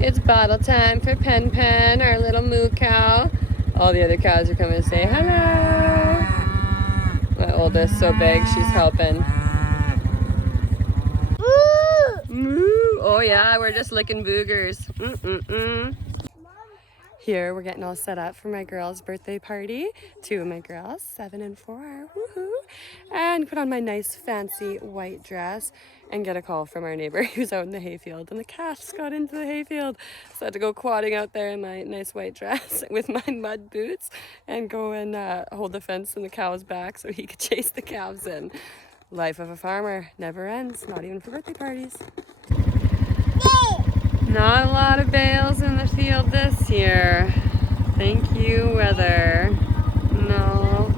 It's bottle time for Pen Pen, our little moo cow. All the other cows are coming to say hello. My oldest so big, she's helping. Moo! Oh yeah, we're just licking boogers. Here we're getting all set up for my girls' birthday party. 2 of my girls, 7 and 4, woohoo! And put on my nice fancy white dress and get a call from our neighbor who's out in the hayfield. And the cats got into the hayfield, so I had to go quadding out there in my nice white dress with my mud boots and go and hold the fence in the cow's back so he could chase the calves in. Life of a farmer never ends, not even for birthday parties. Not a lot of bales in the field this year. Thank you, weather. No.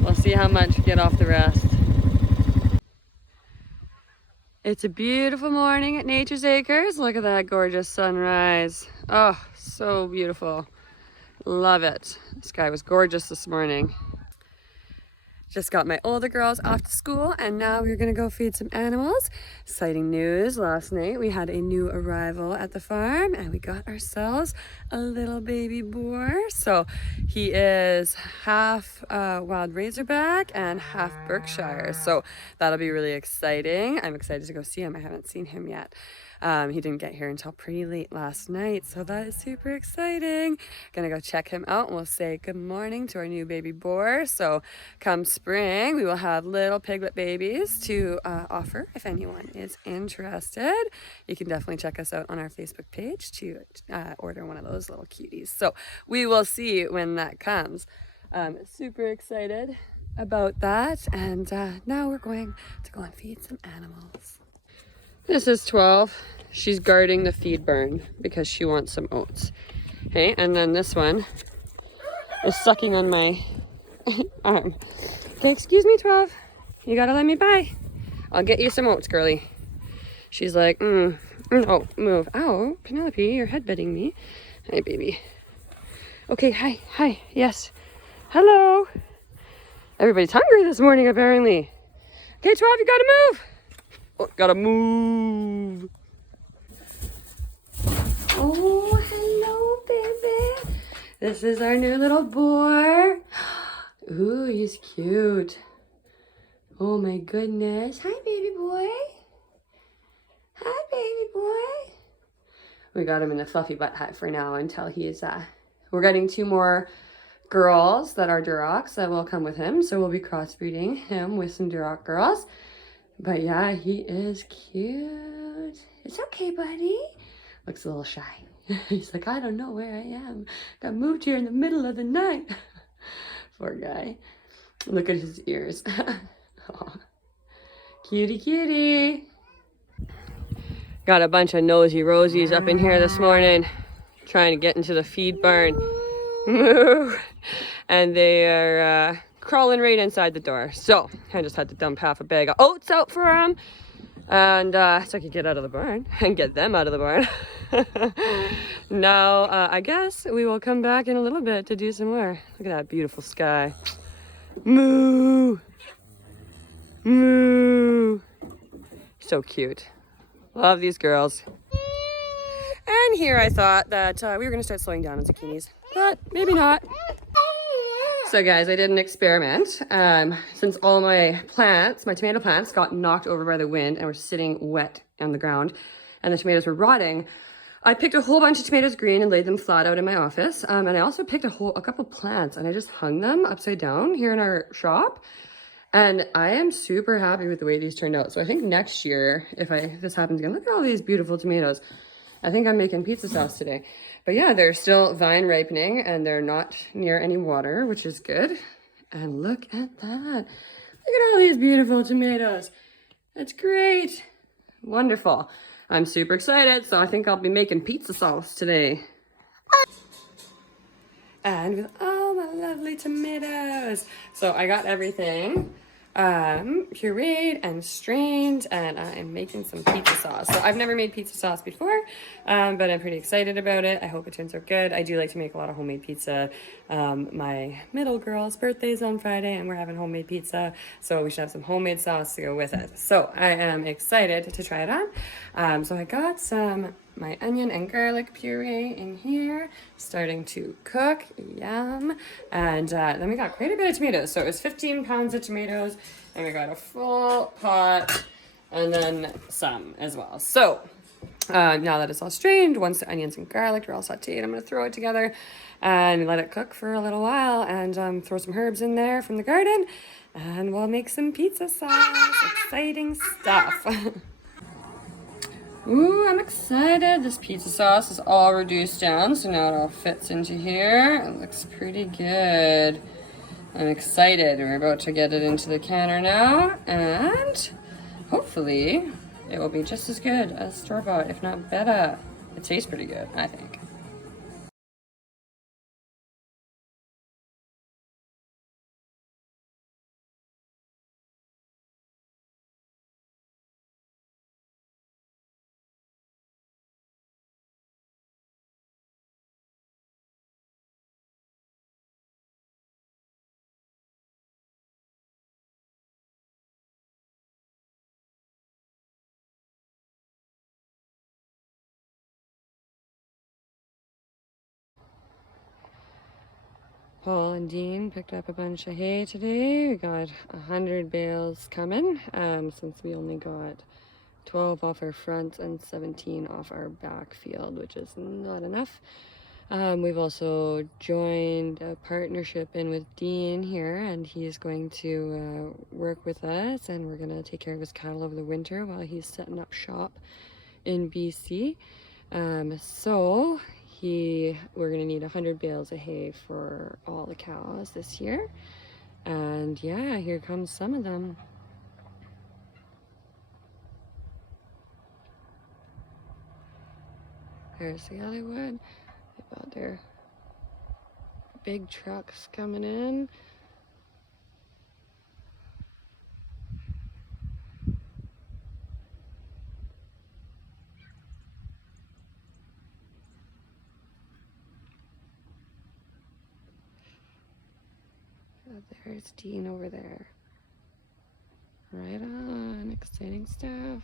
We'll see how much we get off the rest. It's a beautiful morning at Nature's Acres. Look at that gorgeous sunrise. Oh, so beautiful. Love it. The sky was gorgeous this morning. Just got my older girls off to school and now we're gonna go feed some animals. Exciting news, last night we had a new arrival at the farm and we got ourselves a little baby boar. So he is half wild razorback and half Berkshire. So that'll be really exciting. I'm excited to go see him. I haven't seen him yet. He didn't get here until pretty late last night, so that is super exciting. Gonna go check him out and we'll say good morning to our new baby boar. So come spring, we will have little piglet babies to offer if anyone is interested. You can definitely check us out on our Facebook page to order one of those little cuties. So we will see when that comes. Super excited about that, and now we're going to go and feed some animals. This is 12. She's guarding the feed barn because she wants some oats. Okay, and then this one is sucking on my arm. Okay, excuse me, 12. You gotta let me by. I'll get you some oats, girly. She's like, oh, move. Ow, Penelope, you're headbutting me. Hi, baby. Okay, hi, yes. Hello. Everybody's hungry this morning, apparently. Okay, 12, you gotta move. Oh, gotta move. Oh, hello, baby. This is our new little boar. Ooh, he's cute. Oh my goodness. Hi, baby boy. Hi, baby boy. We got him in the fluffy butt hut for now until he's, we're getting 2 more girls that are Durocs that will come with him. So we'll be crossbreeding him with some Duroc girls. But yeah, he is cute. It's okay, buddy. Looks a little shy. He's like, I don't know where I am. Got moved here in the middle of the night. Poor guy. Look at his ears. Oh. Cutie, cutie. Got a bunch of nosy rosies up in here this morning, trying to get into the feed barn. Moo. And they are crawling right inside the door. So I just had to dump half a bag of oats out for them. And so I could get out of the barn and get them out of the barn. Now, I guess we will come back in a little bit to do some more. Look at that beautiful sky. Moo! Moo! So cute. Love these girls. And here I thought that we were going to start slowing down on zucchinis, but maybe not. So guys, I did an experiment. Since all my plants, my tomato plants, got knocked over by the wind and were sitting wet on the ground, and the tomatoes were rotting, I picked a whole bunch of tomatoes green and laid them flat out in my office. And I also picked a couple plants and I just hung them upside down here in our shop. And I am super happy with the way these turned out. So I think next year, if this happens again, look at all these beautiful tomatoes. I think I'm making pizza sauce today. But yeah, they're still vine ripening and they're not near any water, which is good. And look at that. Look at all these beautiful tomatoes. That's great. Wonderful. I'm super excited, so I think I'll be making pizza sauce today. And with all my lovely tomatoes. So I got everything pureed and strained, and I'm making some pizza sauce. So I've never made pizza sauce before, but I'm pretty excited about it. I hope it turns out good. I do like to make a lot of homemade pizza. My middle girl's birthday is on Friday, and we're having homemade pizza, so we should have some homemade sauce to go with it. So I am excited to try it on. So I got my onion and garlic puree in here, starting to cook. Yum. And then we got quite a bit of tomatoes. So it was 15 pounds of tomatoes, and we got a full pot, and then some as well. So now that it's all strained, once the onions and garlic are all sauteed, I'm going to throw it together and let it cook for a little while, and throw some herbs in there from the garden, and we'll make some pizza sauce. Exciting stuff. Ooh, I'm excited. This pizza sauce is all reduced down, so now it all fits into here. It looks pretty good. I'm excited. We're about to get it into the canner now, and hopefully it will be just as good as store-bought, if not better. It tastes pretty good, I think. Paul and Dean picked up a bunch of hay today. We got 100 bales coming, since we only got 12 off our front and 17 off our back field, which is not enough. We've also joined a partnership in with Dean here, and he's going to work with us, and we're going to take care of his cattle over the winter while he's setting up shop in BC. So we're going to need 100 bales of hay for all the cows this year. And yeah, here comes some of them. There's the other one. They've got their big trucks coming in. There's Dean over there. Right on. Exciting stuff.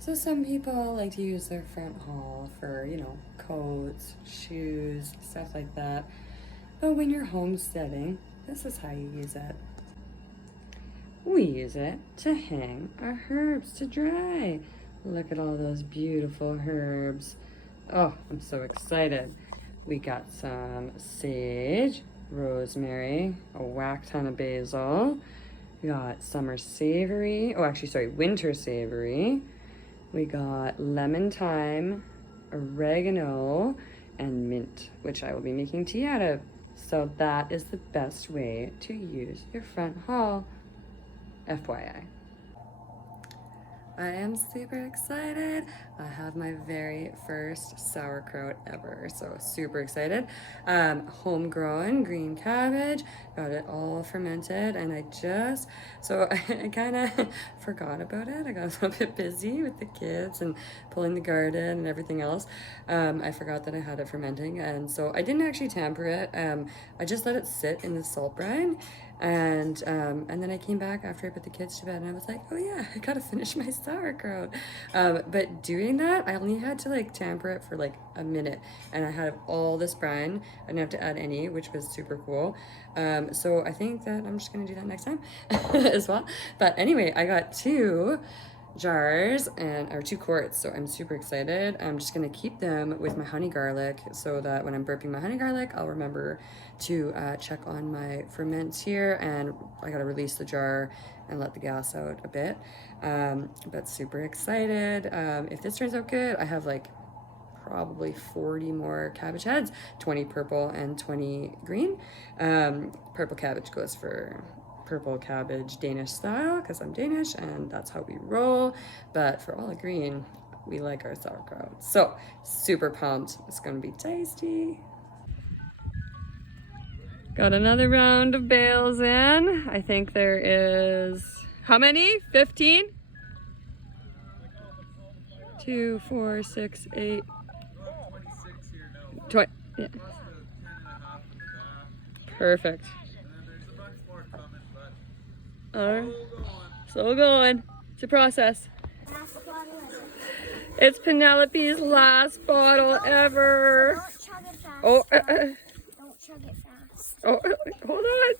So some people like to use their front hall for, coats, shoes, stuff like that. But when you're homesteading, this is how you use it. We use it to hang our herbs to dry. Look at all those beautiful herbs. Oh, I'm so excited. We got some sage, rosemary, a whack ton of basil. We got winter savory. We got lemon thyme, oregano, and mint, which I will be making tea out of. So that is the best way to use your front hall, FYI. I am super excited. I have my very first sauerkraut ever, so super excited. Homegrown green cabbage, got it all fermented, and I kind of forgot about it. I got a little bit busy with the kids and pulling the garden and everything else. I forgot that I had it fermenting, and so I didn't actually tamper it. I just let it sit in the salt brine. And then I came back after I put the kids to bed, and I was like, oh yeah, I gotta finish my sauerkraut. But doing that, I only had to tamper it for a minute, and I had all this brine. I didn't have to add any, which was super cool. So I think that I'm just gonna do that next time as well. But anyway, I got 2 jars or 2 quarts, so I'm super excited. I'm just gonna keep them with my honey garlic so that when I'm burping my honey garlic, I'll remember to check on my ferments here, and I gotta release the jar and let the gas out a bit. But super excited. If this turns out good, I have probably 40 more cabbage heads, 20 purple and 20 green. Purple cabbage goes for purple cabbage Danish style because I'm Danish and that's how we roll. But for all the green, we like our sauerkraut. So super pumped. It's gonna be tasty. Got another round of bales in. I think there is, how many? 15? 2, 4, 6, 8. 20. Yeah. Perfect. Alright. Still going. It's a process. It's Penelope's last bottle ever. Don't chug it fast. Oh, Don't chug it fast. oh, hold on.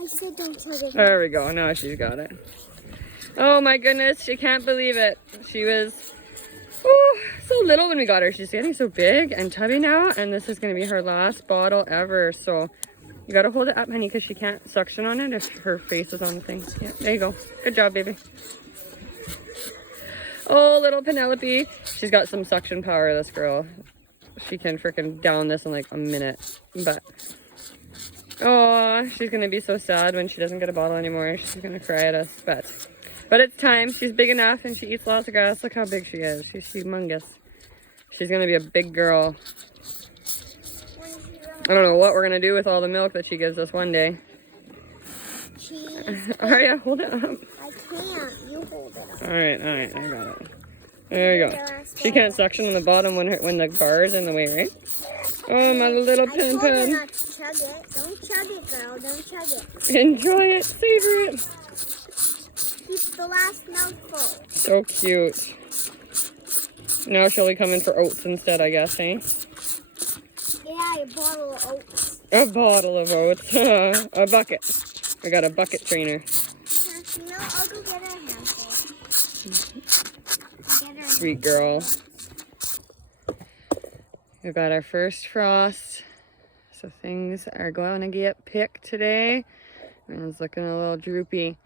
I said don't chug it fast. There we go. Now she's got it. Oh my goodness, she can't believe it. She was so little when we got her. She's getting so big and tubby now, and this is going to be her last bottle ever. So you got to hold it up, honey, because she can't suction on it if her face is on the thing. Yeah, there you go. Good job, baby. Oh, little Penelope. She's got some suction power, this girl. She can freaking down this in like a minute. But, oh, she's going to be so sad when she doesn't get a bottle anymore. She's going to cry at us. But it's time. She's big enough and she eats lots of grass. Look how big she is. She's humongous. She's going to be a big girl. I don't know what we're going to do with all the milk that she gives us one day. Aria, hold it up. I can't. You hold it up. Alright, I got it. There you go. She can't suction on the bottom when the bar is in the way, right? Oh, my little I told her pin. not to chug it. Don't chug it, girl. Don't chug it. Enjoy it. Savor it. Keep the last mouthful. So cute. Now she'll be coming for oats instead, I guess, eh? Yeah, a bottle of oats. A bottle of oats. A bucket. I got a bucket trainer. No, I'll go get her a handful. Sweet girl. We've got our first frost. So things are going to get picked today. And it's looking a little droopy.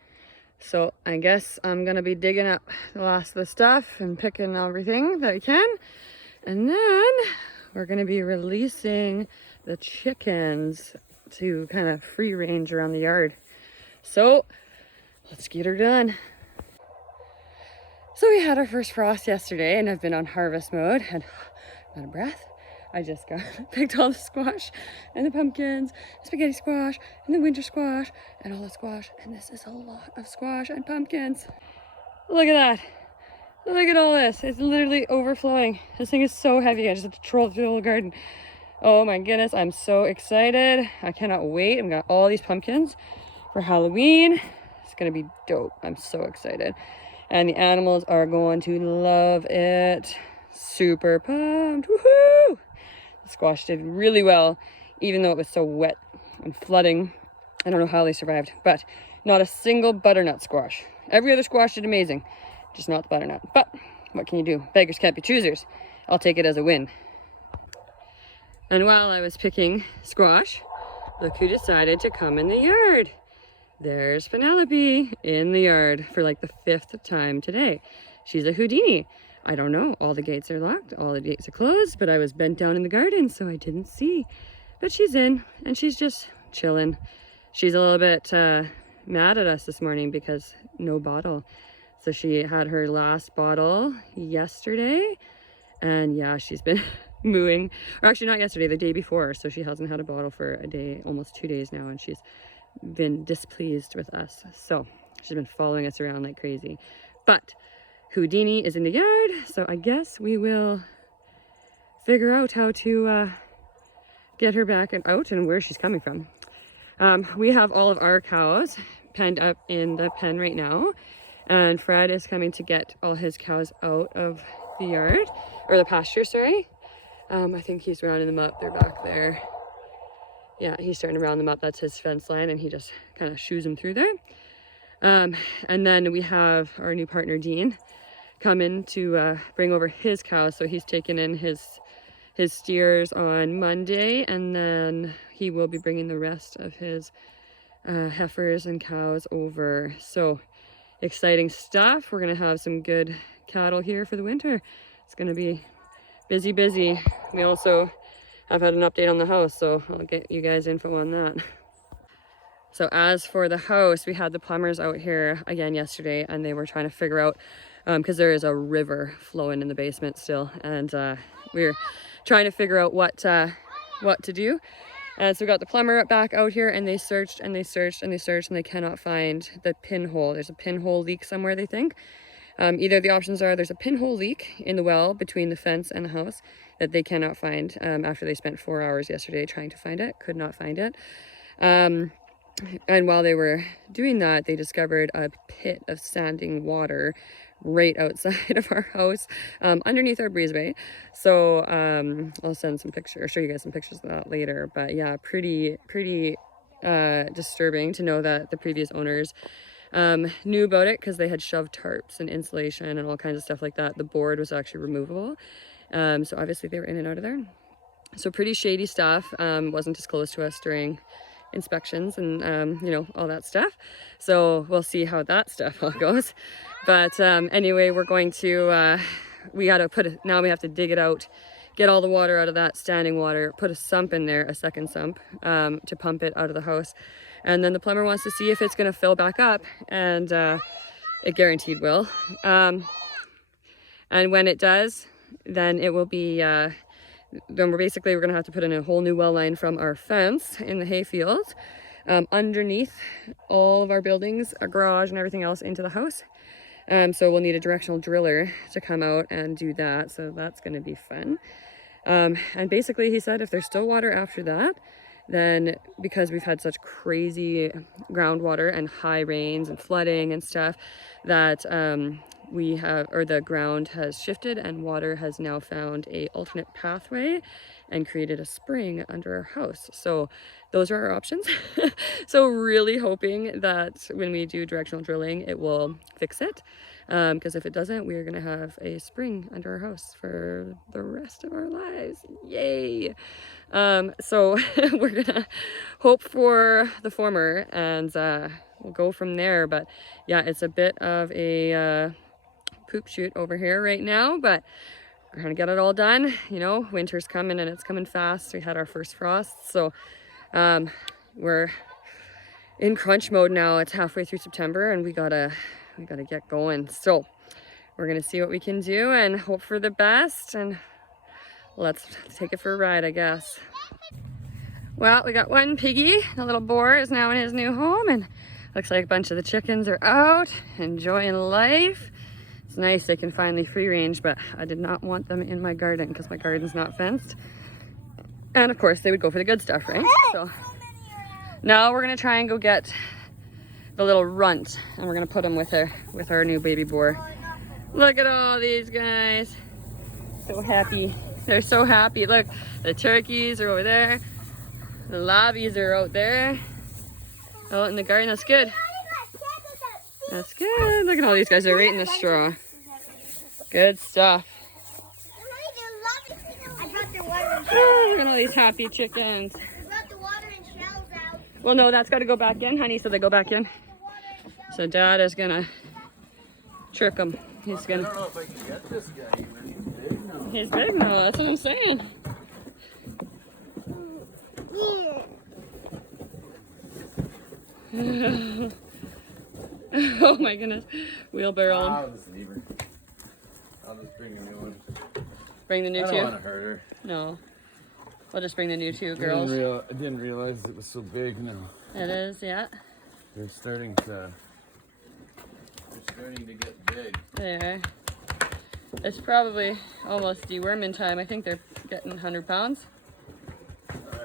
So I guess I'm going to be digging up the last of the stuff and picking everything that I can. And then we're going to be releasing the chickens to kind of free range around the yard. So let's get her done. So we had our first frost yesterday and I've been on harvest mode and I'm out of breath. I just picked all the squash and the pumpkins, spaghetti squash and the winter squash and all the squash. And this is a lot of squash and pumpkins. Look at that. Look at all this. It's literally overflowing. This thing is so heavy. I just have to troll through the whole garden. Oh my goodness. I'm so excited. I cannot wait. I've got all these pumpkins for Halloween. It's going to be dope. I'm so excited. And the animals are going to love it. Super pumped. Woohoo! The squash did really well, even though it was so wet and flooding. I don't know how they survived, but not a single butternut squash. Every other squash did amazing, just not the butternut. But what can you do? Beggars can't be choosers. I'll take it as a win. And while I was picking squash, look who decided to come in the yard. There's Penelope in the yard for like the 5th time today. She's a Houdini. I don't know. All the gates are locked. All the gates are closed. But I was bent down in the garden, so I didn't see. But she's in, and she's just chilling. She's a little bit mad at us this morning because no bottle. So she had her last bottle yesterday. And yeah, she's been mooing. Or actually not yesterday, the day before. So she hasn't had a bottle for a day, almost 2 days now. And she's been displeased with us. So she's been following us around like crazy. But Houdini is in the yard, so I guess we will figure out how to get her back and out and where she's coming from. We have all of our cows penned up in the pen right now, and Fred is coming to get all his cows out of the yard, or the pasture, sorry. I think he's rounding them up. They're back there. Yeah, he's starting to round them up. That's his fence line, and he just kind of shoos them through there. And then we have our new partner, Dean, come in to bring over his cows. So he's taking in his steers on Monday, and then he will be bringing the rest of his heifers and cows over. So exciting stuff. We're going to have some good cattle here for the winter. It's going to be busy. We also have had an update on the house, so I'll get you guys info on that. So as for the house, we had the plumbers out here again yesterday, and they were trying to figure out because there is a river flowing in the basement still, and we're trying to figure out what to do. And so we got the plumber back out here, and they searched and they searched and they searched, and they cannot find the pinhole. There's a pinhole leak somewhere, they think. Either the options are there's a pinhole leak in the well between the fence and the house that they cannot find, after they spent 4 hours yesterday trying to find it, could not find it. And while they were doing that, they discovered a pit of standing water right outside of our house, underneath our breezeway. So I'll send some pictures, show you guys some pictures of that later. But yeah, pretty disturbing to know that the previous owners knew about it, because they had shoved tarps and insulation and all kinds of stuff like that. The board was actually removable, so obviously they were in and out of there. So pretty shady stuff. Wasn't disclosed to us during inspections and you know, all that stuff. So we'll see how that stuff all goes. But anyway, we're going to we got to now we have to dig it out, get all the water out of that standing water, put a sump in there, a second sump, to pump it out of the house. And then the plumber wants to see if it's going to fill back up, and it guaranteed will. And when it does, then it will be then we're going to have to put in a whole new well line from our fence in the hayfield, underneath all of our buildings, our garage and everything else, into the house. So we'll need a directional driller to come out and do that. So that's going to be fun. And basically he said if there's still water after that, then because we've had such crazy groundwater and high rains and flooding and stuff, that the ground has shifted and water has now found a alternate pathway and created a spring under our house. So those are our options. So really hoping that when we do directional drilling, it will fix it. Because if it doesn't, we're going to have a spring under our house for the rest of our lives. Yay! So we're going to hope for the former, and we'll go from there. But yeah, it's a bit of a poop shoot over here right now, but we're gonna get it all done. You know, winter's coming and it's coming fast. We had our first frost, so we're in crunch mode now. It's halfway through September and we gotta get going. So we're gonna see what we can do and hope for the best, and let's take it for a ride, I guess. Well, we got one piggy. The little boar is now in his new home, and looks like a bunch of the chickens are out enjoying life. It's nice they can finally free range, but I did not want them in my garden because my garden's not fenced. And of course they would go for the good stuff, right? So now we're gonna try and go get the little runt, and we're gonna put him with our new baby boar. Look at all these guys. So happy. They're so happy. Look, the turkeys are over there. The lobbies are out there. Out in the garden. That's good. That's good. Look at all these guys. They're right in the straw. Good stuff. Oh, look at all these happy chickens. Well, no, that's got to go back in, honey, so they go back in. So Dad is going to trick them. He's going to... I don't know if I can get this guy even. He's big now. He's big now. That's what I'm saying. Yeah. Oh my goodness. Wheelbarrow. I'll just leave her. I'll just bring a new one. Bring the new two? I don't want to hurt her. No. We'll just bring the new two girls. I didn't realize it was so big now. It is, yeah. They're starting to get big. They are. It's probably almost deworming time. I think they're getting 100 pounds.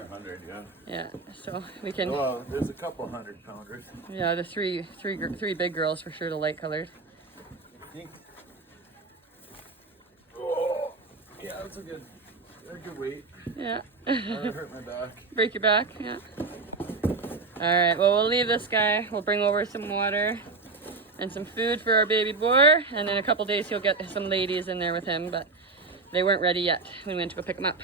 100, yeah. Yeah, so we can... Well, there's a couple 100-pounders. Yeah, the three big girls for sure, the light colored. Oh, yeah, that's a good weight. Yeah. That'll hurt my back. Break your back, yeah. Alright, well, we'll leave this guy. We'll bring over some water and some food for our baby boar, and in a couple days he'll get some ladies in there with him, but they weren't ready yet. We went to go pick them up.